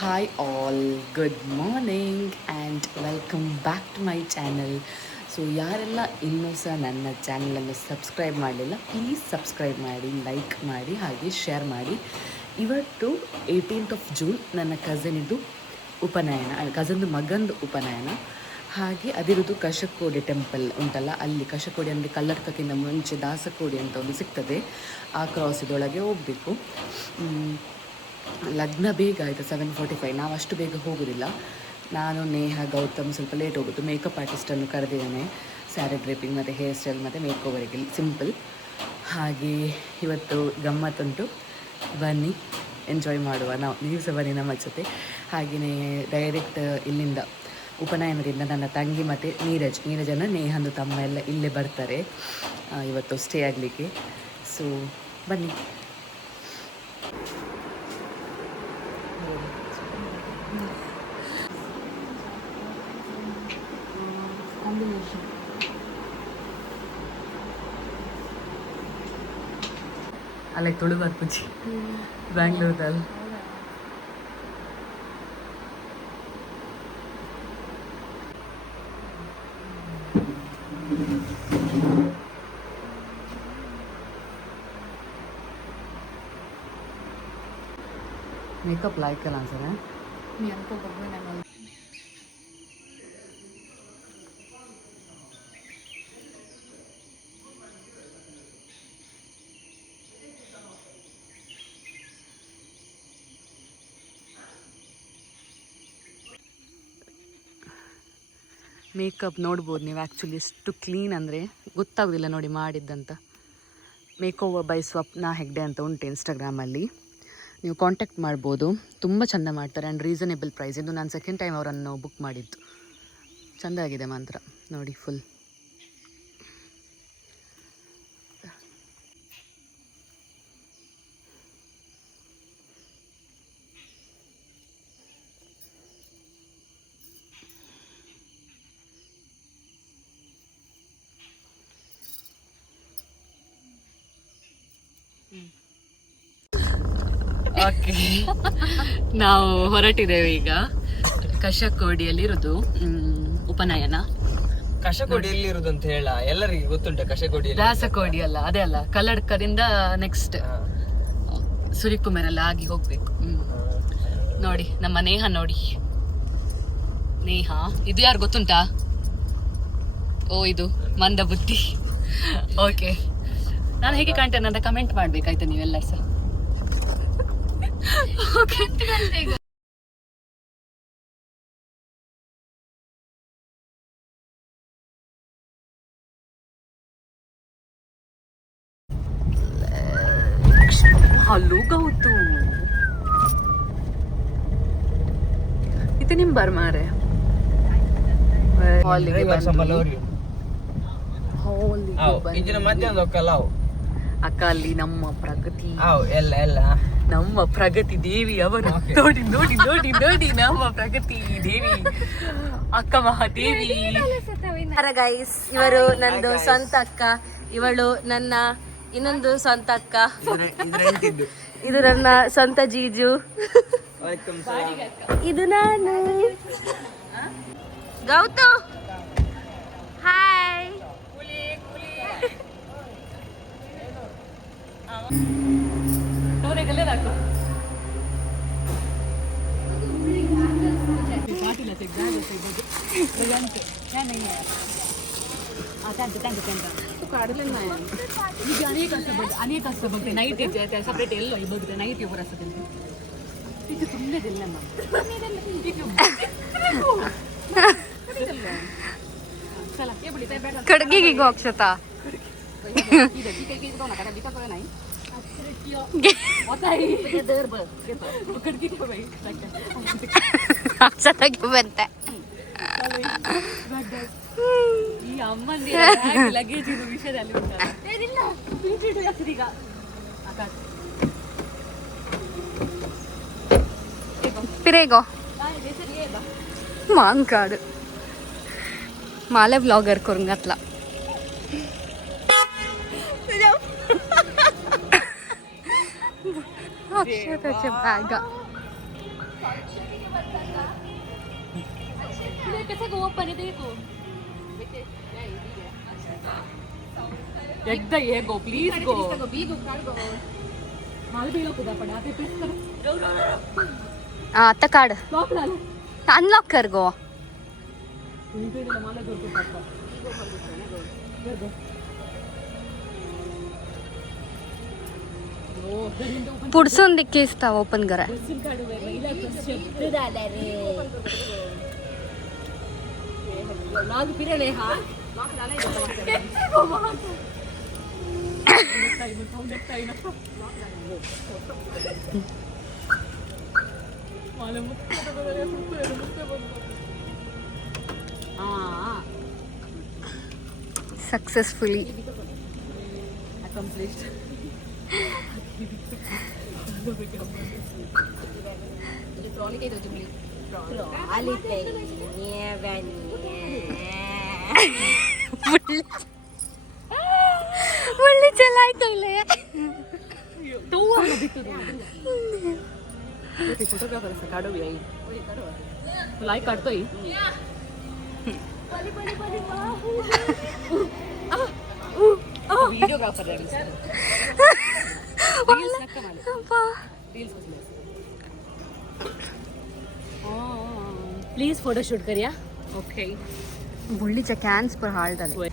Hi all, good morning and welcome back to my channel. So ಯಾರೆಲ್ಲ ಇನ್ನೂ ಸಹ ನನ್ನ ಚಾನಲನ್ನು ಸಬ್ಸ್ಕ್ರೈಬ್ ಮಾಡಲಿಲ್ಲ, ಪ್ಲೀಸ್ ಸಬ್ಸ್ಕ್ರೈಬ್ ಮಾಡಿ, ಲೈಕ್ ಮಾಡಿ, ಹಾಗೆ ಶೇರ್ ಮಾಡಿ. ಇವತ್ತು 18th of June ನನ್ನ ಕಝನಿದು ಉಪನಯನ, ಕಝನ್ದು ಮಗಂದು ಉಪನಯನ. ಹಾಗೆ ಅದಿರೋದು ಕಶಕೋಡಿ ಟೆಂಪಲ್ ಉಂಟಲ್ಲ, ಅಲ್ಲಿ ಕಶಕೋಡಿ ಅಂದರೆ ಕಲ್ಲಡ್ಕಕ್ಕಿಂತ ಮುಂಚೆ ದಾಸಕೋಡಿ ಅಂತ ಒಂದು ಸಿಗ್ತದೆ, ಆ ಕ್ರಾಸಿದೊಳಗೆ ಹೋಗಬೇಕು. ಲಗ್ನ ಬೇಗ ಆಯಿತು, 7:45. ನಾವು ಅಷ್ಟು ಬೇಗ ಹೋಗೋದಿಲ್ಲ. ನಾನು, ನೇಹ, ಗೌತಮ್ ಸ್ವಲ್ಪ ಲೇಟ್ ಹೋಗೋದು. ಮೇಕಪ್ ಆರ್ಟಿಸ್ಟನ್ನು ಕರೆದಿದ್ದಾನೆ, ಸ್ಯಾರಿ ಡ್ರೇಪಿಂಗ್ ಮತ್ತು ಹೇರ್ ಸ್ಟೈಲ್ ಮತ್ತು ಮೇಕ್ ಓವರಿಗೆ ಸಿಂಪಲ್. ಹಾಗೆ ಇವತ್ತು ಗಮ್ಮತ್ತುಂಟು, ಬನ್ನಿ ಎಂಜಾಯ್ ಮಾಡುವ. ನೀವು ಸಹ ಬನ್ನಿ ನಮ್ಮ ಜೊತೆ. ಹಾಗೆಯೇ ಡೈರೆಕ್ಟ್ ಇಲ್ಲಿಂದ ಉಪನಯನದಿಂದ ನನ್ನ ತಂಗಿ ಮತ್ತು ನೀರಜನ ನೇಹಂದು ತಮ್ಮ ಎಲ್ಲ ಇಲ್ಲೇ ಬರ್ತಾರೆ ಇವತ್ತು ಸ್ಟೇ ಆಗಲಿಕ್ಕೆ. ಸೊ ಬನ್ನಿ. ಅಲ್ಲ ತುಳುಬಾರ್ ಪೂಜಿ ಬ್ಯಾಂಗ್ಳೂರಲ್ಲಿ ಮೇಕಪ್ ಲಾಯ್ಕಲ್ಲ ಅನ್ಸರೆ. ಮೇಕಪ್ ನೋಡ್ಬೋದು ನೀವು, ಆ್ಯಕ್ಚುಲಿ ಎಷ್ಟು ಕ್ಲೀನ್ ಅಂದರೆ ಗೊತ್ತಾಗೋದಿಲ್ಲ ನೋಡಿ ಮಾಡಿದ್ದಂತ. ಮೇಕ್ ಓವರ್ ಬೈ ಸ್ವಪ್ನ ಹೆಗ್ಡೆ ಅಂತ ಉಂಟು ಇನ್ಸ್ಟಾಗ್ರಾಮಲ್ಲಿ, ನೀವು ಕಾಂಟ್ಯಾಕ್ಟ್ ಮಾಡ್ಬೋದು. ತುಂಬ ಚೆಂದ ಮಾಡ್ತಾರೆ ಆ್ಯಂಡ್ ರೀಸನೇಬಲ್ ಪ್ರೈಸ್. ಇದು ನಾನು ಸೆಕೆಂಡ್ ಟೈಮ್ ಅವರನ್ನು ಬುಕ್ ಮಾಡಿದ್ದು. ಚೆಂದ ಆಗಿದೆ ಮಾತ್ರ ನೋಡಿ ಫುಲ್. ಓಕೆ, ನಾವು ಹೊರಟಿದ್ದೇವೆ ಈಗ. ಕಶಕೋಡಿಯಲ್ಲಿರೋದು ಉಪನಯನ. ಕಶಕೋಡಿಯಲ್ಲಿರುವುದು ಅಂತ ಹೇಳ ಎಲ್ಲರಿಗೆ ಗೊತ್ತುಂಟ. ಕಶಕೋಡಿ ದಾಸಕೋಡಿ ಅಲ್ಲ, ಅದೇ ಅಲ್ಲ, ಕಲ್ಲಡ್ಕದಿಂದ ನೆಕ್ಸ್ಟ್ ಸುರಿಕುಮೆರೆಲ್ಲ ಆಗಿ ಹೋಗ್ಬೇಕು. ನೋಡಿ ನಮ್ಮ ನೇಹ, ನೋಡಿ ನೇಹ. ಇದು ಯಾರು ಗೊತ್ತುಂಟಾ? ಓ, ಇದು ಮಂದ ಬುದ್ಧಿ. ಓಕೆ, ನಾನು ಹೇಗೆ ಕಾಣ್ತೇನೆ ಅಂತ ಕಮೆಂಟ್ ಮಾಡ್ಬೇಕಾಯ್ತು ನೀವೆಲ್ಲ ಸಹ. ಹಲೋ ಗೌತು, ಇದು ನಿಮ್ ಬರ್ಮಾರೆ ಅಕ್ಕ. ಅಲ್ಲಿ ನಮ್ಮ ಪ್ರಗತಿ, ನಮ್ಮ ಪ್ರಗತಿ ದೇವಿ ಅವರು. ನೋಡಿ ನೋಡಿ ನೋಡಿ ನೋಡಿ, ನಮ್ಮ ಪ್ರಗತಿ ದೇವಿ ಅಕ್ಕ ಮಹಾದೇವಿ. ಗೈಸ್, ಇವರು ನಂದು ಸ್ವಂತ ಅಕ್ಕ, ಇವಳು ನನ್ನ ಇನ್ನೊಂದು ಸ್ವಂತ ಅಕ್ಕ, ಇದು ನನ್ನ ಸ್ವಂತ ಜೀಜು, ಇದು ನಾನು ಗೌತು. ಹಾಯ್. अनेक असतं बघते नाईट येते सेपरेट येल्लो बघते नाईट येवर असतं त्यांचे तिथे तुम्ही दिलं ना चला ये बोली ಕಡ್ಗಿಗೆ ಈಗ ಹೋಗ್ಸತಾ नाही ಬಂತೆ ಈ ಅಮ್ಮಂದಿ ಲಗೇಜ್ ಇದು ವಿಷಯದಲ್ಲಿ ಈಗ Prego. Mancad. Male vlogger kurungatla. Akshata's bag. एकदा ये गो प्लीज गो माल भी लोग पड़ा पे प्लीज करो आता काढ अनलॉक कर गो माला जोर के पास पुढसून दिक्केस्ता ओपन करा लाग फिरे हा सक्सेसफुली accomplished. मुरली चलाई कइले तो हमने बिट्टू ते फोटोग्राफर से काढो भी आई लाइक काढतो ही वीडियोग्राफर है रील्स नक्का माले रील्स प्लीज फोटो शूट करिया ओके बुल्लीच्या कॅन्स पर हाल झाले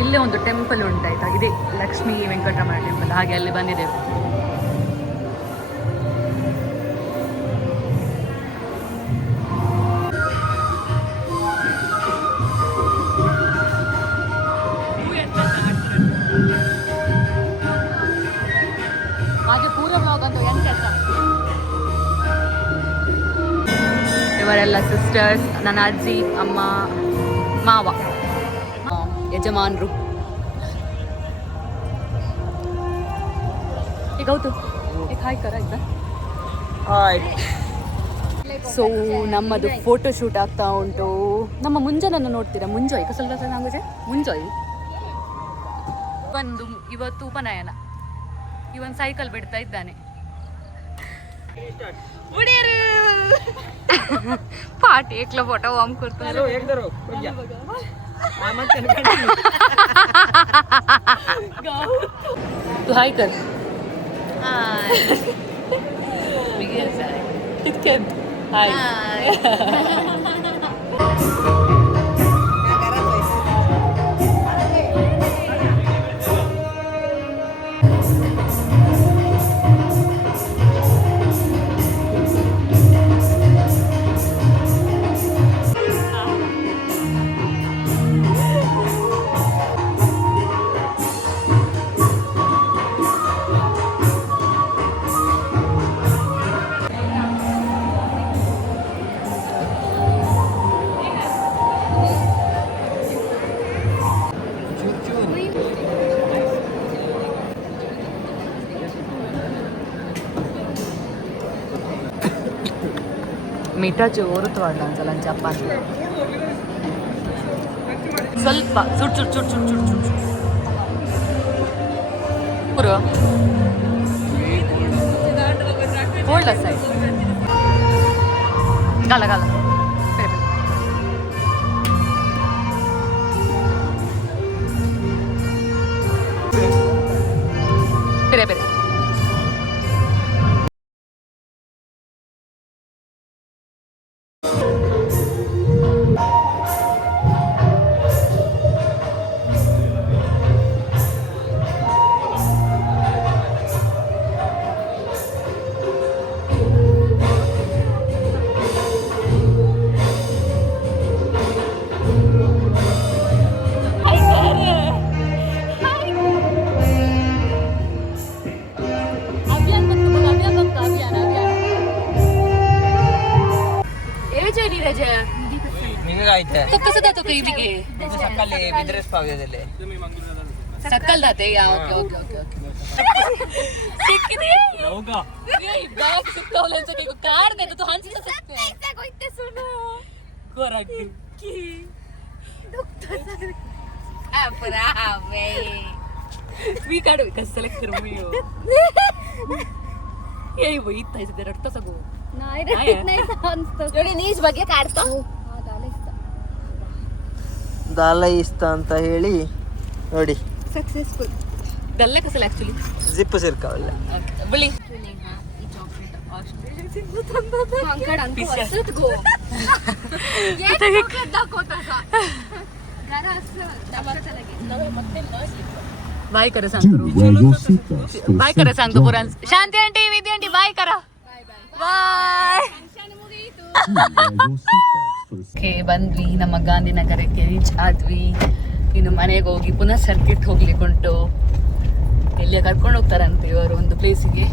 ಇಲ್ಲೇ ಒಂದು ಟೆಂಪಲ್ ಉಂಟಾಯ್ತಾ ಇದೆ ಲಕ್ಷ್ಮೀ ವೆಂಕಟರಮಣ ಟೆಂಪಲ್ ಹಾಗೆ ಅಲ್ಲಿ ಬಂದಿದ್ದೇವೆ ಹಾಗೆ ಪೂರ ಬ್ಲಾಗ್ ಅಂತ ಎಂತ ಇವರೆಲ್ಲ ಸಿಸ್ಟರ್ಸ್ ನನ್ನ ಅಜ್ಜಿ ಅಮ್ಮ ಮಾವ ಯಜಮಾನರು ಈಗ ಹೌದು ಈಗ ಹಾಯ್ ಕರ ಆಯ್ತಾ ಸೊ ನಮ್ಮದು ಫೋಟೋ ಶೂಟ್ ಆಗ್ತಾ ಉಂಟು ನಮ್ಮ ಮುಂಜಾನನ್ನು ನೋಡ್ತೀರಾ ಮುಂಜಾಯ್ ಕಸಲ್ದಾಸ ನಾಂಗುಜೆ ಮುಂಜಾಯ್ ಒಂದು ಇವತ್ತು ಉಪನಯನ ಇವನ್ ಸೈಕಲ್ ಬಿಡ್ತಾ ಇದ್ದಾನೆ पार्टी एकला फोटो वाम करतो तू हाय कर हाय मीठा ಜೋರುತ್ತು ಅಲ್ಲ ಒಂದ್ಸಲ ಚಪಾತಿ ಸ್ವಲ್ಪ ಸುಟ್ ಸುಟ್ ಸುಟ್ ಸುಟ್ ಸುಟ್ ಸುಟ್ ಪೂರ ಹೋಲ್ಡ್ ಸೈಡ್ ಗಾಲ ಗಾಲ ಬೇರೆ ಬೇರೆ तो कसं जातो ते इथे सकाळी बिद्रेस पावलेले सकाळ जाते या okay okay okay okay car नाही तू हंस मी काढू कसं लेकर मी ये बाई इथं रडतं सगळं नाही रे नाही सांगतो एवढी नीच ಬಗ್ಗೆ ಕಾಡ್ತಾ ದಾಲ ಇಷ್ಟ ಅಂತ ಹೇಳಿ ನೋಡಿ ಸಕ್ಸಸ್ಫುಲ್ ದಲ್ಲ ಕಸಲ ಆಕ್ಚುಲಿ ಜಿಪ್ ಸಿರ್ಕಾವಲ್ಲ ಬಳಿ बाय करा सांगतो बाय करा सांगतो पुराण शांती आंटी विद्या आंटी बाय करा ಬಾಯ್ ಓಕೆ ಬಂದ್ವಿ ನಮ್ಮ ಗಾಂಧಿನಗರಕ್ಕೆ ರೀಚ್ ಆದ್ವಿ ಇನ್ನು ಮನೆಗೆ ಹೋಗಿ ಪುನಃ ಸರ್ಕಿಟ್ ಹೋಗ್ಲಿಕ್ಕೆ ಉಂಟು ಎಲ್ಲಿಯ ಕರ್ಕೊಂಡು ಹೋಗ್ತಾರಂತೆ ಇವರು ಒಂದು ಪ್ಲೇಸಿಗೆ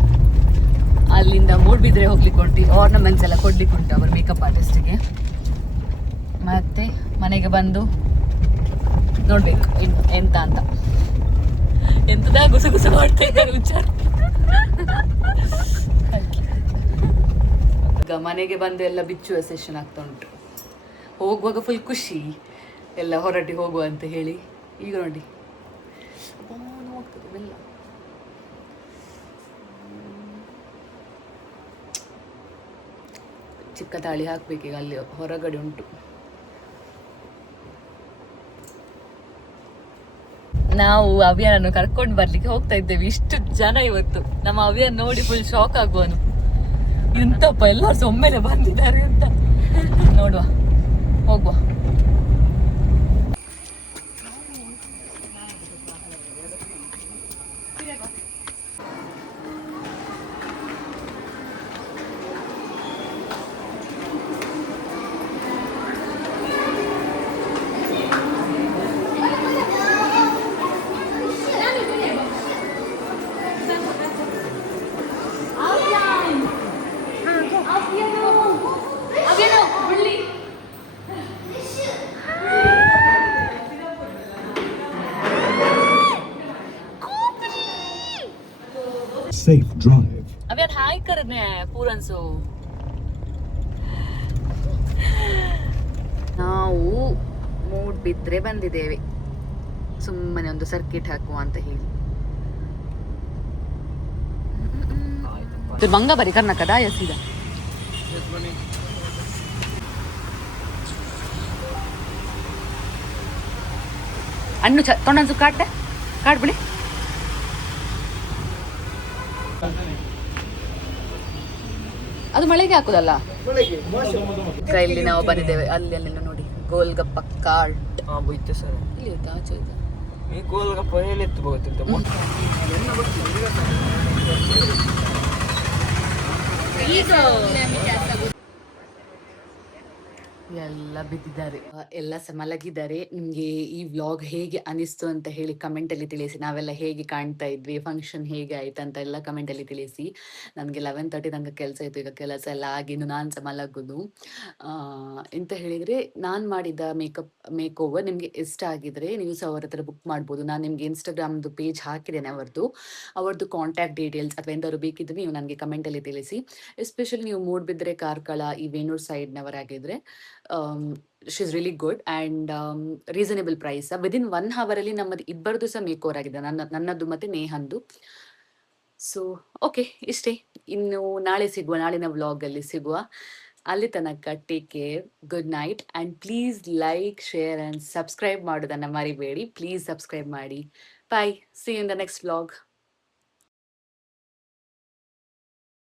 ಅಲ್ಲಿಂದ ಮೂಡ್ಬಿದ್ರೆ ಹೋಗ್ಲಿಕ್ಕೆ ಉಂಟು ಆರ್ನಮೆಂಟ್ಸ್ ಎಲ್ಲ ಕೊಡ್ಲಿಕ್ಕೆ ಉಂಟು ಅವ್ರ ಮೇಕಪ್ ಆರ್ಟಿಸ್ಟಿಗೆ ಮತ್ತೆ ಮನೆಗೆ ಬಂದು ನೋಡ್ಬೇಕು ಎಂತ ಅಂತ ಎಂತದ ಗುಸು ಗುಸು ಮಾಡ್ತಾ ಇದ್ದಾರೆ ವಿಚಾರ ಈಗ ಮನೆಗೆ ಬಂದು ಎಲ್ಲ ಬಿಚ್ಚುವ ಸೆಷನ್ ಆಗ್ತಾ ಉಂಟು ಹೋಗುವಾಗ ಫುಲ್ ಖುಷಿ ಎಲ್ಲ ಹೊರಟಿ ಹೋಗುವ ಅಂತ ಹೇಳಿ ಈಗ ನೋಡಿ ಹೋಗ್ತದೆ ಬೆಲ್ಲ ಚಿಕ್ಕ ತಾಳಿ ಹಾಕ್ಬೇಕೀಗ ಅಲ್ಲಿ ಹೊರಗಡೆ ಉಂಟು ನಾವು ಅಭಿಯಾನ ಕರ್ಕೊಂಡು ಬರ್ಲಿಕ್ಕೆ ಹೋಗ್ತಾ ಇದ್ದೇವೆ ಇಷ್ಟು ಜನ ಇವತ್ತು ನಮ್ಮ ಅಭಿಯಾನ ನೋಡಿ ಫುಲ್ ಶಾಕ್ ಆಗುವನು ಎಂತಪ್ಪ ಎಲ್ಲರೂ ಒಮ್ಮೆಲೆ ಬಂದಿದ್ದಾರೆ ಅಂತ ನೋಡುವ ಹೋಗುವ Safe drive. ಅಭಿಯಾನ್ ಹಾಯ್ ಕರನೆ ಪೂರನ್ಸು ನಾವು ಮೂಡ್ಬಿದ್ರೆ ಬಂದಿದ್ದೇವೆ ಸುಮ್ಮನೆ ಒಂದು ಸರ್ಕಿಟ್ ಹಾಕುವ ಅಂತ ಹೇಳಿ ಬಂಗ ಬರಿ ಕರ್ನಾಟಕದ ಎಸಿದ ಹಣ್ಣು ತೊಂಡನ್ಸು ಕಾಡ್ಬಿಡಿ ಅದು ಮಳೆಗೆ ಹಾಕುದಲ್ಲ ಇಲ್ಲಿ ನಾವು ಬಂದಿದ್ದೇವೆ ಅಲ್ಲಿ ಅಲ್ಲೆಲ್ಲ ನೋಡಿ ಗೋಲ್ಗಪ್ಪ ಕಾರ್ಟ್ ಬೈತೆ ಸರ್ ಇಲ್ಲಿ ಆಯ್ತಾ ಆಚೆ ಆಯ್ತಾ ಈ ಗೋಲ್ಗಪ್ಪ ಹೇಳಿತ್ತು ಹೋಗುತ್ತಿತ್ತು ಎಲ್ಲ ಬಿದ್ದಿದ್ದಾರೆ ಎಲ್ಲ ಮಲಗಿದ್ದಾರೆ ನಿಮಗೆ ಈ ವ್ಲಾಗ್ ಹೇಗೆ ಅನಿಸ್ತು ಅಂತ ಹೇಳಿ ಕಮೆಂಟಲ್ಲಿ ತಿಳಿಸಿ ನಾವೆಲ್ಲ ಹೇಗೆ ಕಾಣ್ತಾ ಇದ್ವಿ ಫಂಕ್ಷನ್ ಹೇಗೆ ಆಯ್ತು ಅಂತ ಎಲ್ಲ ಕಮೆಂಟಲ್ಲಿ ತಿಳಿಸಿ ನನಗೆ 11:30 ತನಕ ಕೆಲಸ ಇತ್ತು ಈಗ ಕೆಲಸ ಎಲ್ಲ ಆಗಿ ಇನ್ನು ನಾನು ಸಹ ಮಲಗೋದು ಎಂತ ಹೇಳಿದರೆ ನಾನು ಮಾಡಿದ ಮೇಕ್ ಓವರ್ ನಿಮಗೆ ಇಷ್ಟ ಆಗಿದ್ರೆ ನೀವು ಸಹ ಅವ್ರ ಹತ್ರ ಬುಕ್ ಮಾಡ್ಬೋದು ನಾನು ನಿಮಗೆ ಇನ್ಸ್ಟಾಗ್ರಾಮ್ದು ಪೇಜ್ ಹಾಕಿದ್ದೇನೆ ಅವ್ರದ್ದು ಕಾಂಟ್ಯಾಕ್ಟ್ ಡೀಟೇಲ್ಸ್ ಅಥವಾ ಎಂದಾದ್ರು ಬೇಕಿದ್ರೆ ನೀವು ನನಗೆ ಕಮೆಂಟಲ್ಲಿ ತಿಳಿಸಿ ಎಸ್ಪೆಷಲಿ ನೀವು ಮೂಡ್ಬಿದ್ರೆ ಕಾರ್ಕಳ ಈ ವೇಣೂರ್ ಸೈಡ್ನವರಾಗಿದ್ದರೆ she is really good and reasonable price within 1 ಅವರಲ್ಲಿ ನಮ್ಮದು ಇಬ್ಬರದು ಸಹ ಮೇಕ್ ಓವರ್ ಆಗಿದೆ ನನ್ನದು ಮತ್ತು ನೇಹಂದು ಸೊ ಓಕೆ ಇಷ್ಟೇ ಇನ್ನು ನಾಳೆ ಸಿಗುವ ನಾಳಿನ ವ್ಲಾಗಲ್ಲಿ ಸಿಗುವ ಅಲ್ಲಿ ತನಕ take care good night and please like share and subscribe ಮಾಡೋದನ್ನು ಮರಿಬೇಡಿ ಪ್ಲೀಸ್ ಸಬ್ಸ್ಕ್ರೈಬ್ ಮಾಡಿ bye see you in the next vlog